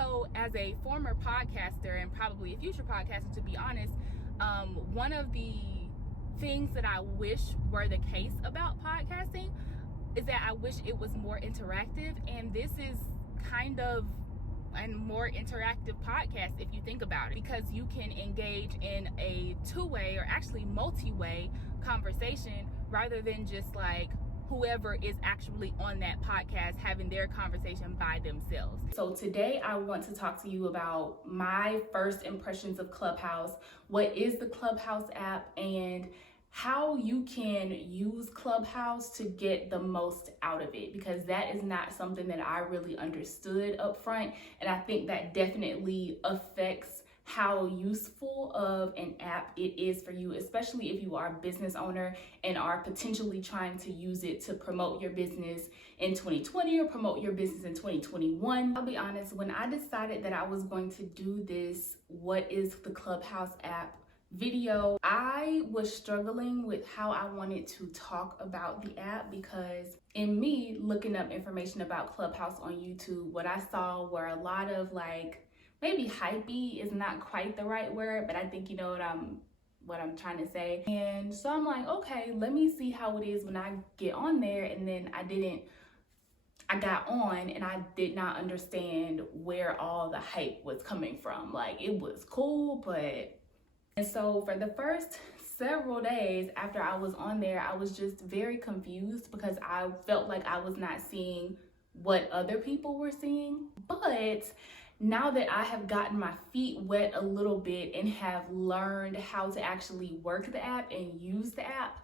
So as a former podcaster and probably a future podcaster, to be honest, one of the things that I wish were the case about podcasting is that I wish it was more interactive, and this is kind of a more interactive podcast if you think about it, because you can engage in a two-way or actually multi-way conversation rather than just like whoever is actually on that podcast having their conversation by themselves. So today I want to talk to you about my first impressions of Clubhouse, what is the Clubhouse app, and how you can use Clubhouse to get the most out of it, because that is not something that I really understood up front, and I think that definitely affects how useful of an app it is for you, especially if you are a business owner and are potentially trying to use it to promote your business in 2020 or promote your business in 2021. I'll be honest, when I decided that I was going to do this what is the Clubhouse app video, I was struggling with how I wanted to talk about the app, because in me looking up information about Clubhouse on YouTube, what I saw were a lot of like, maybe hypey is not quite the right word, but I think you know what I'm trying to say. And so I'm like, okay, let me see how it is when I get on there. And then I got on and I did not understand where all the hype was coming from. Like, it was cool, but... And so for the first several days after I was on there, I was just very confused because I felt like I was not seeing what other people were seeing. But now that I have gotten my feet wet a little bit and have learned how to actually work the app and use the app,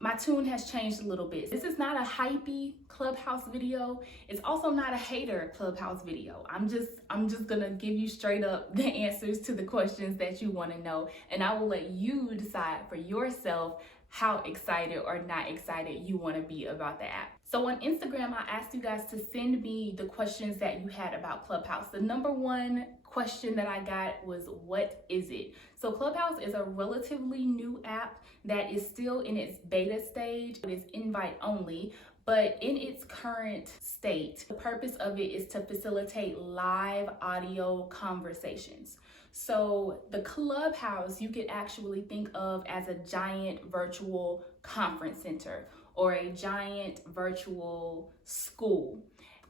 my tune has changed a little bit. This is not a hypey Clubhouse video. It's also not a hater Clubhouse video. I'm just gonna give you straight up the answers to the questions that you want to know, and I will let you decide for yourself how excited or not excited you want to be about the app. So on Instagram, I asked you guys to send me the questions that you had about Clubhouse. The number one question that I got was, what is it? So Clubhouse is a relatively new app that is still in its beta stage. It is invite only, but in its current state, the purpose of it is to facilitate live audio conversations. So the Clubhouse you could actually think of as a giant virtual conference center or a giant virtual school.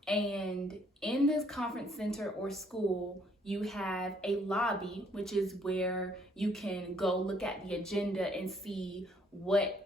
And in this conference center or school, you have a lobby, which is where you can go look at the agenda and see what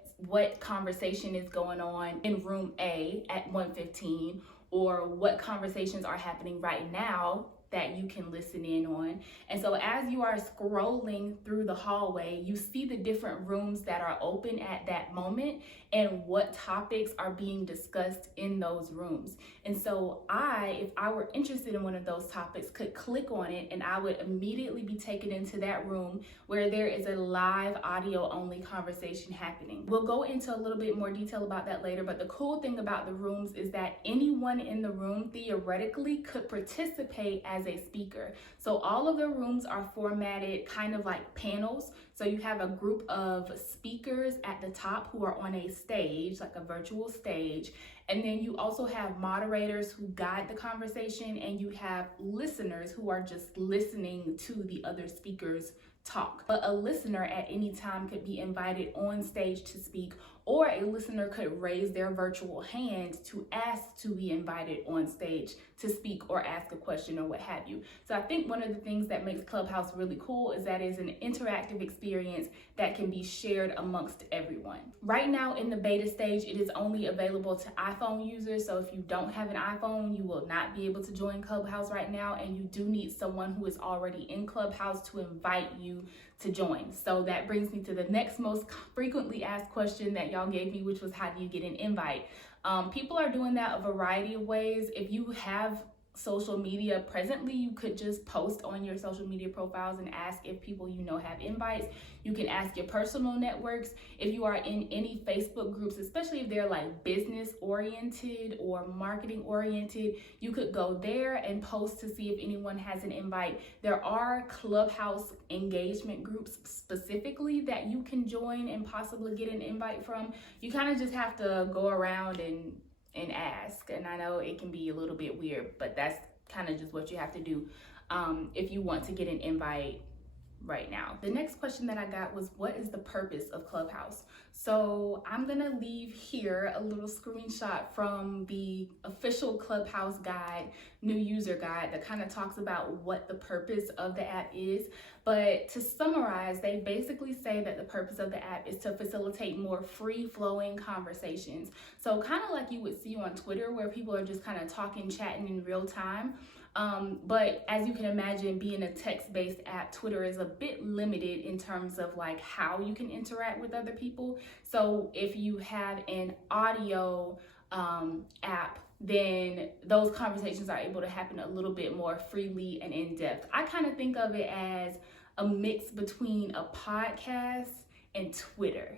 conversation is going on in room A at 1:15, or what conversations are happening right now that you can listen in on. And so as you are scrolling through the hallway, you see the different rooms that are open at that moment and what topics are being discussed in those rooms. And so if I were interested in one of those topics, could click on it and I would immediately be taken into that room where there is a live audio only conversation happening. We'll go into a little bit more detail about that later, but the cool thing about the rooms is that anyone in the room theoretically could participate as a speaker. So all of the rooms are formatted kind of like panels. So you have a group of speakers at the top who are on a stage, like a virtual stage. And then you also have moderators who guide the conversation, and you have listeners who are just listening to the other speakers talk. But a listener at any time could be invited on stage to speak, or a listener could raise their virtual hand to ask to be invited on stage to speak or ask a question or what have you. So I think one of the things that makes Clubhouse really cool is that it's an interactive experience that can be shared amongst everyone. Right now in the beta stage, it is only available to iPhone users. So if you don't have an iPhone, you will not be able to join Clubhouse right now, and you do need someone who is already in Clubhouse to invite you to join. So that brings me to the next most frequently asked question that y'all gave me, which was, how do you get an invite? People are doing that a variety of ways. If you have social media presently, you could just post on your social media profiles and ask if people you know have invites. You can ask your personal networks. If you are in any Facebook groups, especially if they're like business oriented or marketing oriented, you could go there and post to see if anyone has an invite. There are Clubhouse engagement groups specifically that you can join and possibly get an invite from. You kind of just have to go around and ask, and I know it can be a little bit weird, but that's kind of just what you have to do if you want to get an invite right now. The next question that I got was, what is the purpose of Clubhouse? So I'm gonna leave here a little screenshot from the official Clubhouse guide, new user guide, that kind of talks about what the purpose of the app is. But to summarize, they basically say that the purpose of the app is to facilitate more free-flowing conversations. So kind of like you would see on Twitter, where people are just kind of talking, chatting in real time. But as you can imagine, being a text-based app, Twitter is a bit limited in terms of like how you can interact with other people. So if you have an audio app, then those conversations are able to happen a little bit more freely and in depth. I kind of think of it as a mix between a podcast and Twitter.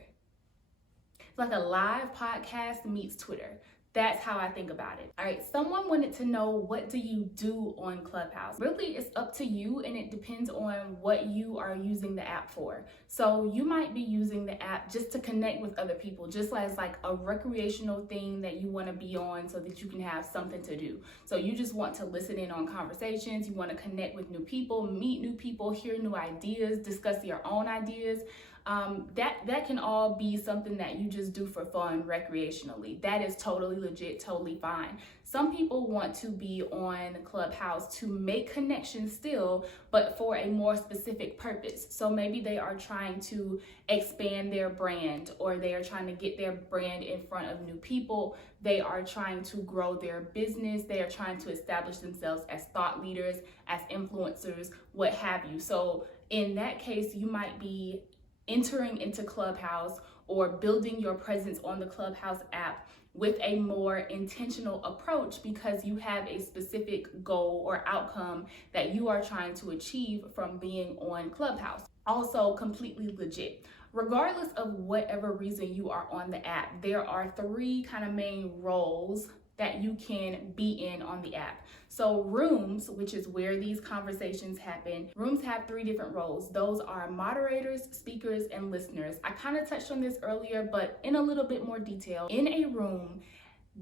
It's like a live podcast meets Twitter. That's how I think about it. All right, someone wanted to know, what do you do on Clubhouse? Really, it's up to you, and it depends on what you are using the app for. So you might be using the app just to connect with other people, just as like a recreational thing that you want to be on so that you can have something to do. So you just want to listen in on conversations, you want to connect with new people, meet new people, hear new ideas, discuss your own ideas. That can all be something that you just do for fun recreationally. That is totally legit, totally fine. Some people want to be on Clubhouse to make connections still, but for a more specific purpose. So maybe they are trying to expand their brand, or they are trying to get their brand in front of new people. They are trying to grow their business. They are trying to establish themselves as thought leaders, as influencers, what have you. So in that case, you might be entering into Clubhouse or building your presence on the Clubhouse app with a more intentional approach, because you have a specific goal or outcome that you are trying to achieve from being on Clubhouse. Also completely legit. Regardless of whatever reason you are on the app, there are three kind of main roles that you can be in on the app. So rooms, which is where these conversations happen, rooms have three different roles. Those are moderators, speakers, and listeners. I kind of touched on this earlier, but in a little bit more detail. In a room,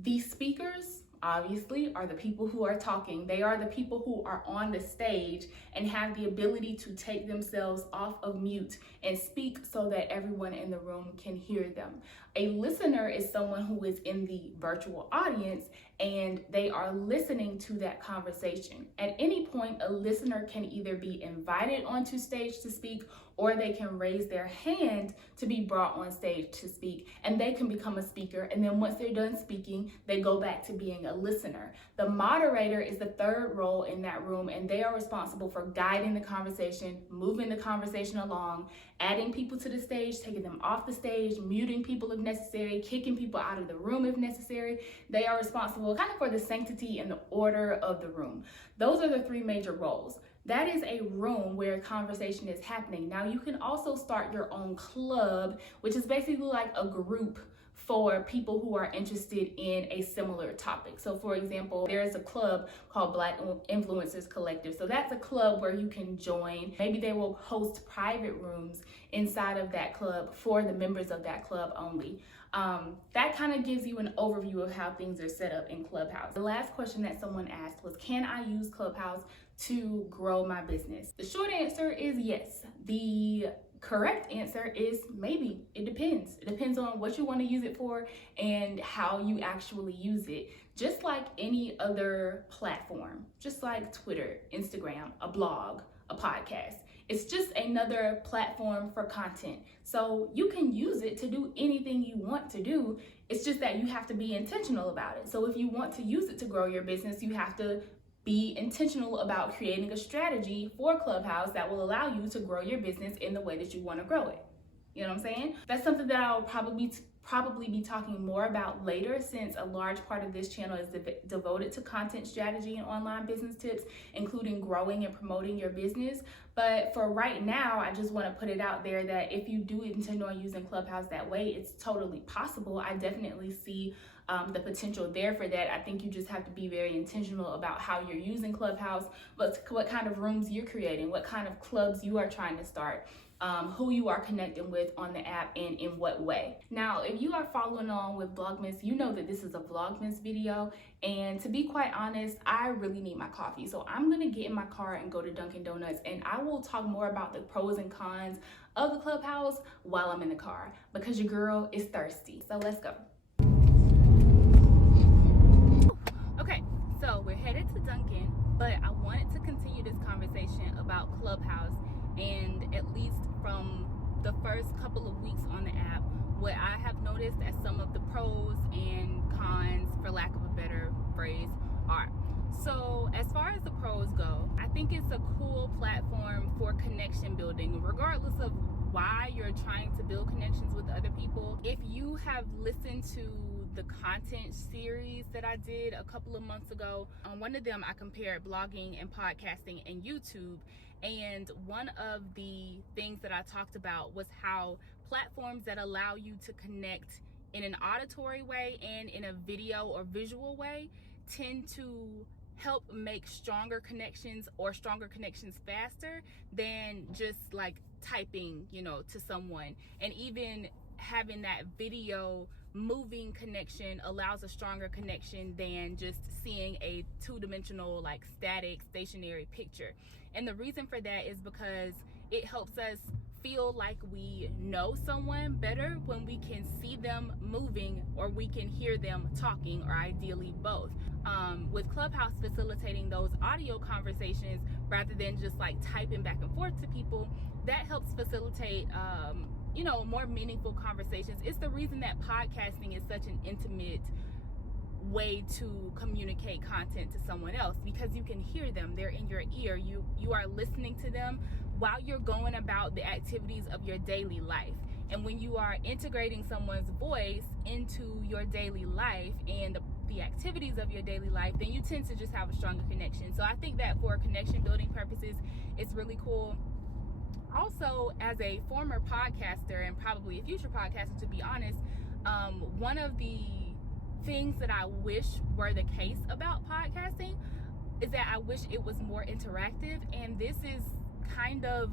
the speakers obviously are the people who are talking. They are the people who are on the stage and have the ability to take themselves off of mute and speak so that everyone in the room can hear them. A listener is someone who is in the virtual audience and they are listening to that conversation. At any point, a listener can either be invited onto stage to speak, or they can raise their hand to be brought on stage to speak, and they can become a speaker. And then once they're done speaking, they go back to being a listener. The moderator is the third role in that room, and they are responsible for guiding the conversation, moving the conversation along, adding people to the stage, taking them off the stage, muting people if necessary, kicking people out of the room if necessary. They are responsible kind of for the sanctity and the order of the room. Those are the three major roles. That is a room where conversation is happening. Now you can also start your own club, which is basically like a group for people who are interested in a similar topic. So for example, there's a club called Black Influencers Collective. So that's a club where you can join. Maybe they will host private rooms inside of that club for the members of that club only. That kind of gives you an overview of how things are set up in Clubhouse. The last question that someone asked was, can I use Clubhouse to grow my business? The short answer is yes. The correct answer is maybe. It depends. It depends on what you want to use it for and how you actually use it. Just like any other platform, just like Twitter, Instagram, a blog, a podcast. It's just another platform for content. So you can use it to do anything you want to do. It's just that you have to be intentional about it. So if you want to use it to grow your business, you have to be intentional about creating a strategy for Clubhouse that will allow you to grow your business in the way that you want to grow it. You know what I'm saying? That's something that I'll probably be talking more about later, since a large part of this channel is devoted to content strategy and online business tips, including growing and promoting your business. But for right now, I just want to put it out there that if you do intend on using Clubhouse that way, it's totally possible. I definitely see the potential there for that. I think you just have to be very intentional about how you're using Clubhouse, but what kind of rooms you're creating, what kind of clubs you are trying to start. who you are connecting with on the app and in what way. Now, if you are following along with VLOGMas, you know that this is a VLOGMas video, and to be quite honest, I really need my coffee. So I'm gonna get in my car and go to Dunkin' Donuts, and I will talk more about the pros and cons of the Clubhouse while I'm in the car, because your girl is thirsty. So let's go. Okay, so we're headed to Dunkin', but I wanted to continue this conversation about Clubhouse, and at least from the first couple of weeks on the app, what I have noticed as some of the pros and cons, for lack of a better phrase, are. So as far as the pros go, I think it's a cool platform for connection building, regardless of why you're trying to build connections with other people. If you have listened to the content series that I did a couple of months ago, on one of them I compared blogging and podcasting and YouTube, and one of the things that I talked about was how platforms that allow you to connect in an auditory way and in a video or visual way tend to help make stronger connections, or stronger connections faster than just like typing, to someone. And even having that video moving connection allows a stronger connection than just seeing a two-dimensional, like static, stationary picture. And the reason for that is because it helps us feel like we know someone better when we can see them moving, or we can hear them talking, or ideally both. With Clubhouse facilitating those audio conversations rather than just like typing back and forth to people, that helps facilitate more meaningful conversations. It's the reason that podcasting is such an intimate way to communicate content to someone else, because you can hear them, they're in your ear, you are listening to them while you're going about the activities of your daily life. And when you are integrating someone's voice into your daily life and the activities of your daily life, then you tend to just have a stronger connection. So I think that for connection building purposes, it's really cool. Also, as a former podcaster and probably a future podcaster, to be honest, one of the things that I wish were the case about podcasting is that I wish it was more interactive, and this is kind of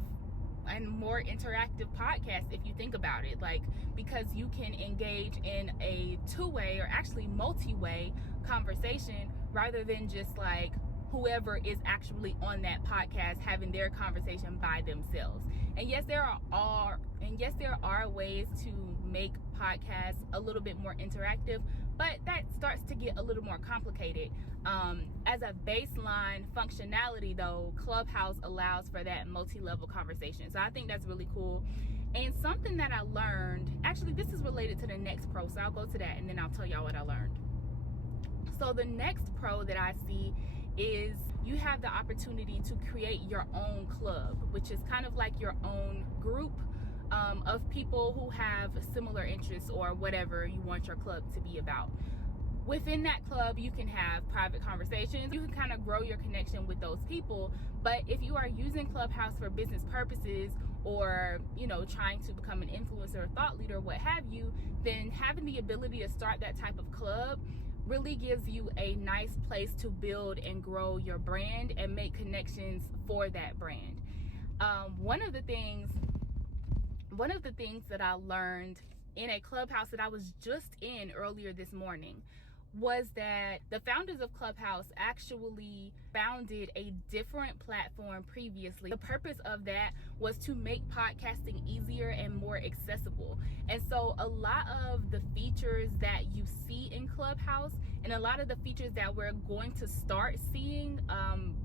a more interactive podcast if you think about it, like, because you can engage in a two-way, or actually multi-way conversation, rather than just like whoever is actually on that podcast having their conversation by themselves. And yes, there are ways to make podcasts a little bit more interactive, but that starts to get a little more complicated. As a baseline functionality though, Clubhouse allows for that multi-level conversation. So I think that's really cool. And something that I learned, actually this is related to the next pro, so I'll go to that and then I'll tell y'all what I learned. So the next pro that I see is you have the opportunity to create your own club, which is kind of like your own group of people who have similar interests, or whatever you want your club to be about. Within that club, you can have private conversations. You can kind of grow your connection with those people. But if you are using Clubhouse for business purposes, or trying to become an influencer or thought leader, what have you, then having the ability to start that type of club really gives you a nice place to build and grow your brand and make connections for that brand. One of the things that I learned in a Clubhouse that I was just in earlier this morning was that the founders of Clubhouse actually founded a different platform previously. The purpose of that was to make podcasting easier and more accessible. And so a lot of the features that you see in Clubhouse, and a lot of the features that we're going to start seeing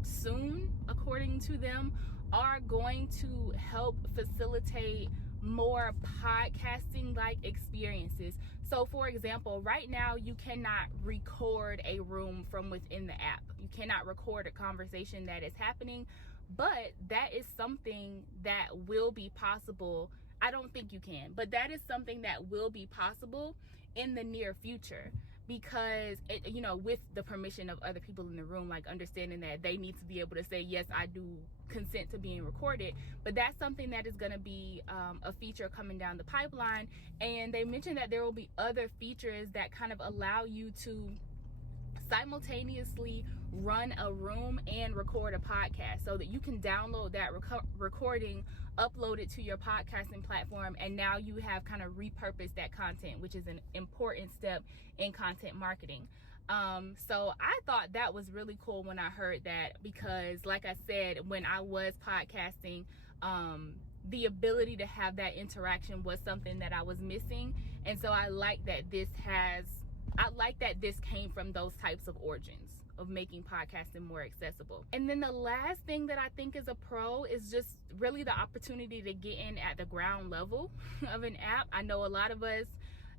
soon, according to them, are going to help facilitate more podcasting like experiences. So for example, right now you cannot record a room from within the app. You cannot record a conversation that is happening, but that is something that will be possible. I don't think you can, but that is something that will be possible in the near future, because with the permission of other people in the room, like understanding that they need to be able to say, yes, I do consent to being recorded. But that's something that is going to be a feature coming down the pipeline. And they mentioned that there will be other features that kind of allow you to simultaneously run a room and record a podcast, so that you can download that recording, upload it to your podcasting platform, and now you have kind of repurposed that content, which is an important step in content marketing. So I thought that was really cool when I heard that, because like I said, when I was podcasting, the ability to have that interaction was something that I was missing. And so I like that this came from those types of origins of making podcasting more accessible. And then the last thing that I think is a pro is just really the opportunity to get in at the ground level of an app. I know a lot of us,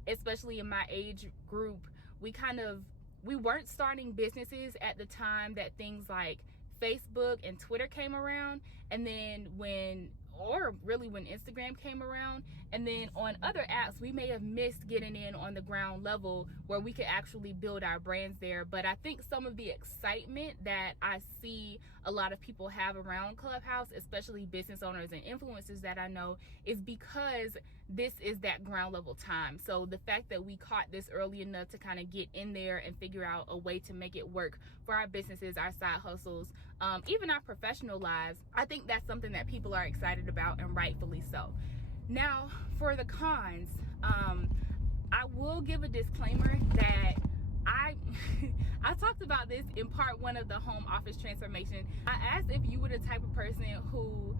especially in my age group, we weren't starting businesses at the time that things like Facebook and Twitter came around, and then when Instagram came around, and then on other apps we may have missed getting in on the ground level where we could actually build our brands there. But I think some of the excitement that I see a lot of people have around Clubhouse, especially business owners and influencers that I know, is because this is that ground level time. So the fact that we caught this early enough to kind of get in there and figure out a way to make it work for our businesses, our side hustles, even our professional lives, I think that's something that people are excited about, and rightfully so. Now, for the cons, I will give a disclaimer that I talked about this in part 1 of the home office transformation. I asked if you were the type of person who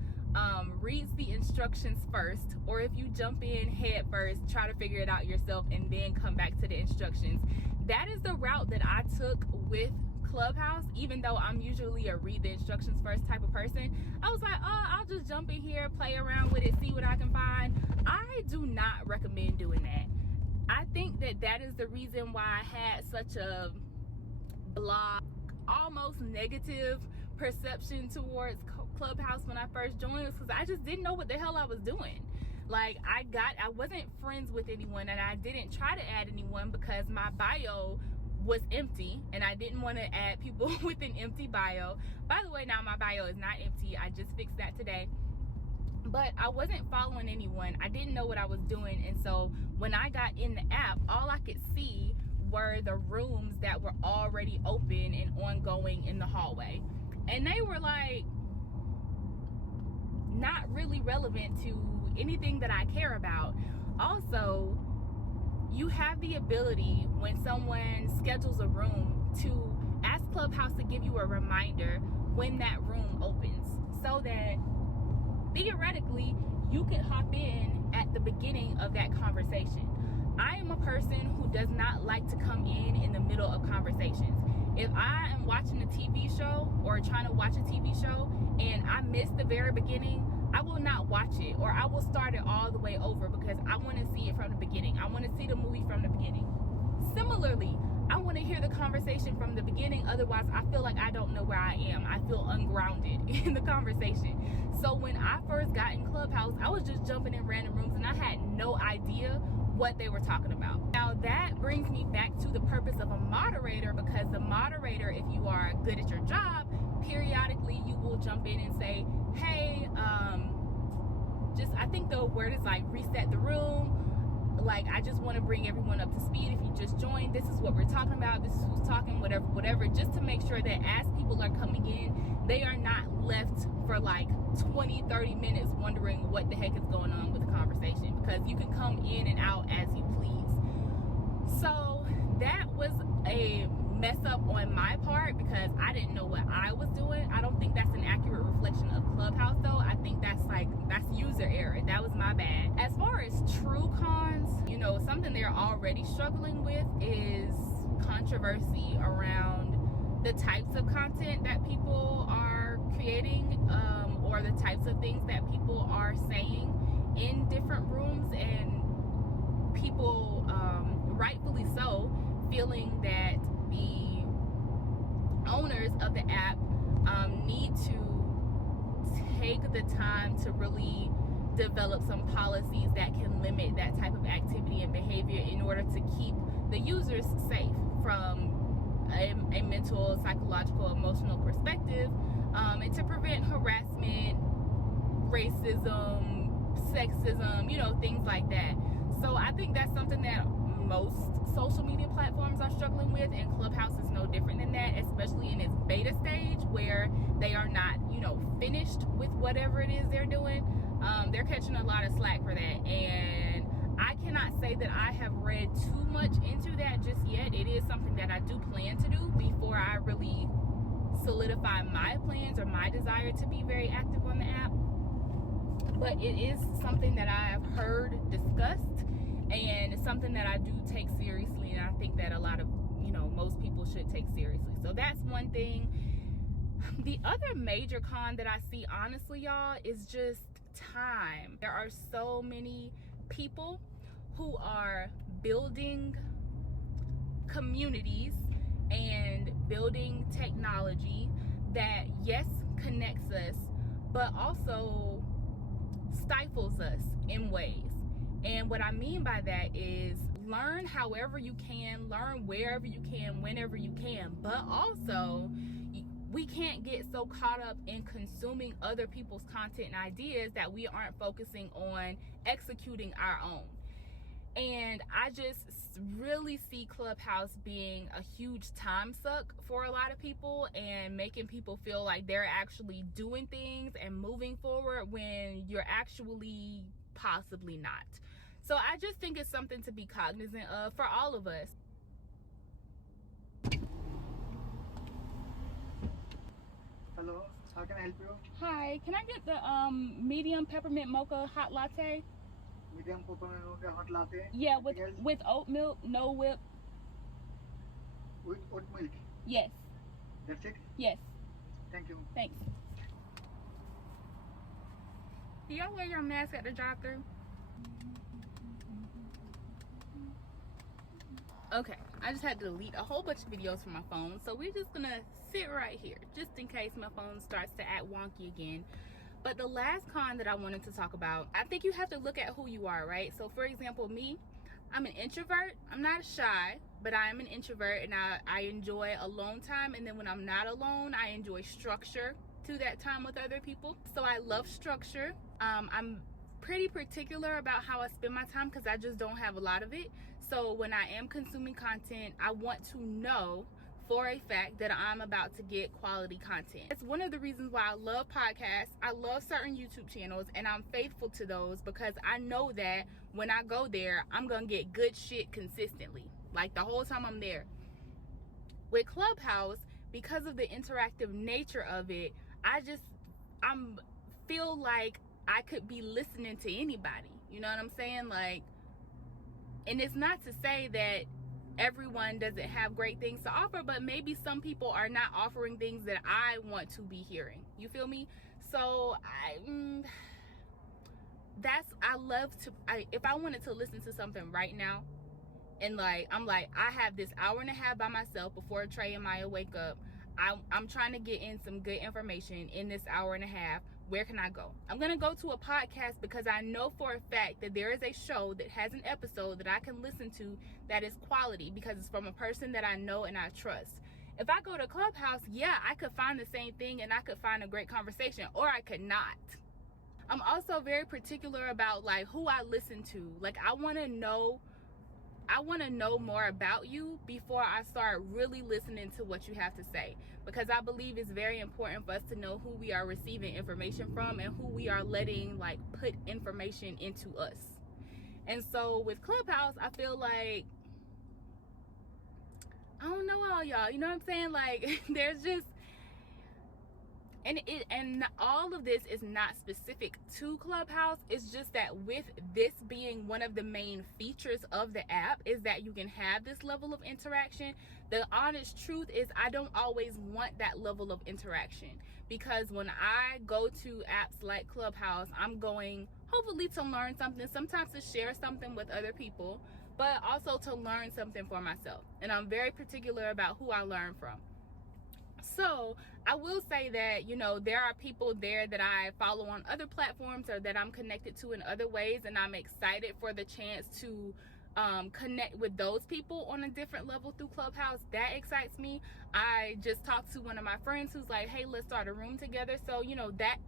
reads the instructions first, or if you jump in head first, try to figure it out yourself, and then come back to the instructions. That is the route that I took with Clubhouse. Even though I'm usually a read the instructions first type of person, I was like, oh, I'll just jump in here, play around with it, see what I can find. I do not recommend doing that. I think that is the reason why I had such a almost negative perception towards Clubhouse when I first joined, because I just didn't know what the hell I was doing. Like, I wasn't friends with anyone, and I didn't try to add anyone because my bio was empty, and I didn't want to add people with an empty bio. By the way, now my bio is not empty. I just fixed that today. But I wasn't following anyone. I didn't know what I was doing. And so when I got in the app, all I could see were the rooms that were already open and ongoing in the hallway. And they were like not really relevant to anything that I care about. Also, you have the ability, when someone schedules a room, to ask Clubhouse to give you a reminder when that room opens, so that theoretically you could hop in at the beginning of that conversation. I am a person who does not like to come in the middle of conversations. If I am watching a TV show or trying to watch a TV show and I miss the very beginning, I will not watch it, or I will start it all the way over, because I want to see it from the beginning. I want to see the movie from the beginning. Similarly, I want to hear the conversation from the beginning. Otherwise, I feel like I don't know where I am. I feel ungrounded in the conversation. So when I first got in Clubhouse, I was just jumping in random rooms and I had no idea what they were talking about. Now that brings me back to the purpose of a moderator, because the moderator, if you are good at your job, periodically you will jump in and say, hey, I think the word is like reset the room. Like, I just want to bring everyone up to speed. If you just joined, this is what we're talking about. This is who's talking, whatever, just to make sure that as people are coming in, they are not left for like 20, 30 minutes wondering what the heck is going on with the conversation, because you can come in and out as you please. So that was a mess up on my part, because I didn't know what I was doing. I don't think that's an accurate reflection of Clubhouse though. I think that's user error. That was my bad. As far as true cons, something they're already struggling with is controversy around the types of content that people are creating, or the types of things that people are saying in different rooms, and people, rightfully so, feeling that the owners of the app need to take the time to really develop some policies that can limit that type of activity and behavior in order to keep the users safe from a mental, psychological, emotional perspective, and to prevent harassment, racism, sexism, things like that. So I think that's something that most social media platforms are struggling with, and Clubhouse is no different than that, especially in its beta stage where they are not, you know, finished with whatever it is they're doing. They're catching a lot of slack for that, and I cannot say that I have read too much into that just yet. It is something that I do plan to do before I really solidify my plans or my desire to be very active on the app. But it is something that I have heard discussed, and it's something that I do take seriously, and I think that a lot of, you know, most people should take seriously. So that's one thing. The other major con that I see, honestly, y'all, is just time. There are so many people who are building communities and building technology that, yes, connects us, but also stifles us in ways. And what I mean by that is learn however you can, learn wherever you can, whenever you can, but also we can't get so caught up in consuming other people's content and ideas that we aren't focusing on executing our own. And I just really see Clubhouse being a huge time suck for a lot of people, and making people feel like they're actually doing things and moving forward when you're actually possibly not. So I just think it's something to be cognizant of for all of us. Hello, how can I help you? Hi, can I get the medium peppermint mocha hot latte? Medium peppermint mocha hot latte? Yeah, with oat milk, no whip. With oat milk? Yes. That's it? Yes. Thank you. Thanks. Do y'all wear your mask at the drive-thru? Okay, I just had to delete a whole bunch of videos from my phone, so we're just gonna sit right here just in case my phone starts to act wonky again. But the last con that I wanted to talk about, I think you have to look at who you are, right? So for example, me, I'm an introvert. I'm not shy, but I am an introvert, and I enjoy alone time. And then when I'm not alone, I enjoy structure to that time with other people. So I love structure. I'm pretty particular about how I spend my time because I just don't have a lot of it. So when I am consuming content, I want to know for a fact that I'm about to get quality content. It's one of the reasons why I love podcasts. I love certain YouTube channels, and I'm faithful to those because I know that when I go there, I'm gonna get good shit consistently, like the whole time I'm there. With Clubhouse, because of the interactive nature of it, I feel like I could be listening to anybody. You know what I'm saying? Like, and it's not to say that everyone doesn't have great things to offer, but maybe some people are not offering things that I want to be hearing. You feel me? So if I wanted to listen to something right now, and I'm like, I have this hour and a half by myself before Trey and Maya wake up. I'm trying to get in some good information in this hour and a half. Where can I go? I'm gonna go to a podcast because I know for a fact that there is a show that has an episode that I can listen to that is quality because it's from a person that I know and I trust. If I go to Clubhouse, yeah, I could find the same thing and I could find a great conversation, or I could not. I'm also very particular about like who I listen to. Like I want to know more about you before I start really listening to what you have to say, because I believe it's very important for us to know who we are receiving information from and who we are letting like put information into us. And so with Clubhouse, I feel like, I don't know all y'all, you know what I'm saying? Like there's just, and all of this is not specific to Clubhouse. It's just that with this being one of the main features of the app is that you can have this level of interaction. The honest truth is I don't always want that level of interaction, because when I go to apps like Clubhouse, I'm going hopefully to learn something, sometimes to share something with other people, but also to learn something for myself. And I'm very particular about who I learn from. So I will say that, you know, there are people there that I follow on other platforms or that I'm connected to in other ways, and I'm excited for the chance to connect with those people on a different level through Clubhouse. That excites me. I just talked to one of my friends who's like, hey, let's start a room together. So, you know, that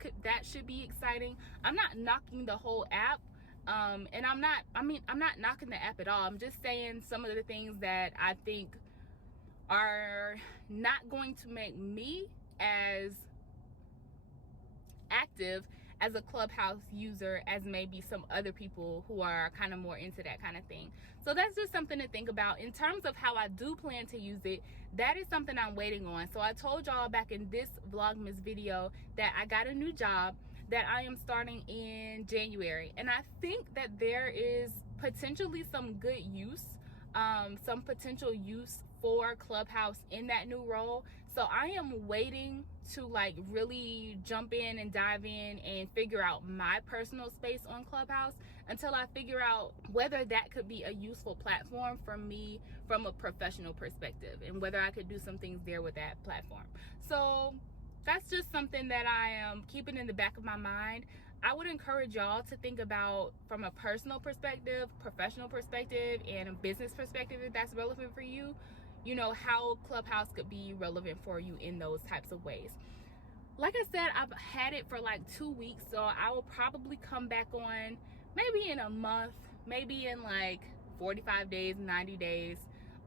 should be exciting. I'm not knocking the whole app. And I'm not knocking the app at all. I'm just saying some of the things that I think are not going to make me as active as a Clubhouse user as maybe some other people who are kind of more into that kind of thing. So that's just something to think about. In terms of how I do plan to use it, that is something I'm waiting on. So I told y'all back in this Vlogmas video that I got a new job that I am starting in January, and I think that there is potentially some good use, some potential use for Clubhouse in that new role. So I am waiting to like really jump in and dive in and figure out my personal space on Clubhouse until I figure out whether that could be a useful platform for me from a professional perspective, and whether I could do some things there with that platform. So that's just something that I am keeping in the back of my mind. I would encourage y'all to think about from a personal perspective, professional perspective, and a business perspective, if that's relevant for you, you know, how Clubhouse could be relevant for you in those types of ways. Like I said, I've had it for like 2 weeks, so I will probably come back on maybe in a month, maybe in like 45 days, 90 days,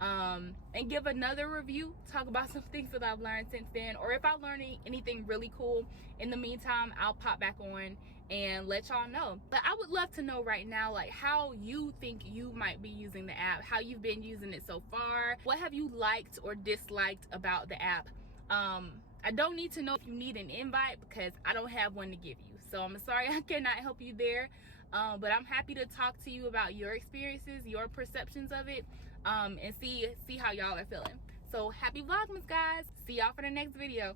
and give another review, talk about some things that I've learned since then, or if I learn anything really cool in the meantime, I'll pop back on and let y'all know. But I would love to know right now, like, how you think you might be using the app, how you've been using it so far, what have you liked or disliked about the app. I don't need to know if you need an invite because I don't have one to give you, so I'm sorry I cannot help you there. But I'm happy to talk to you about your experiences, your perceptions of it, and see how y'all are feeling. So happy Vlogmas, guys. See y'all for the next video.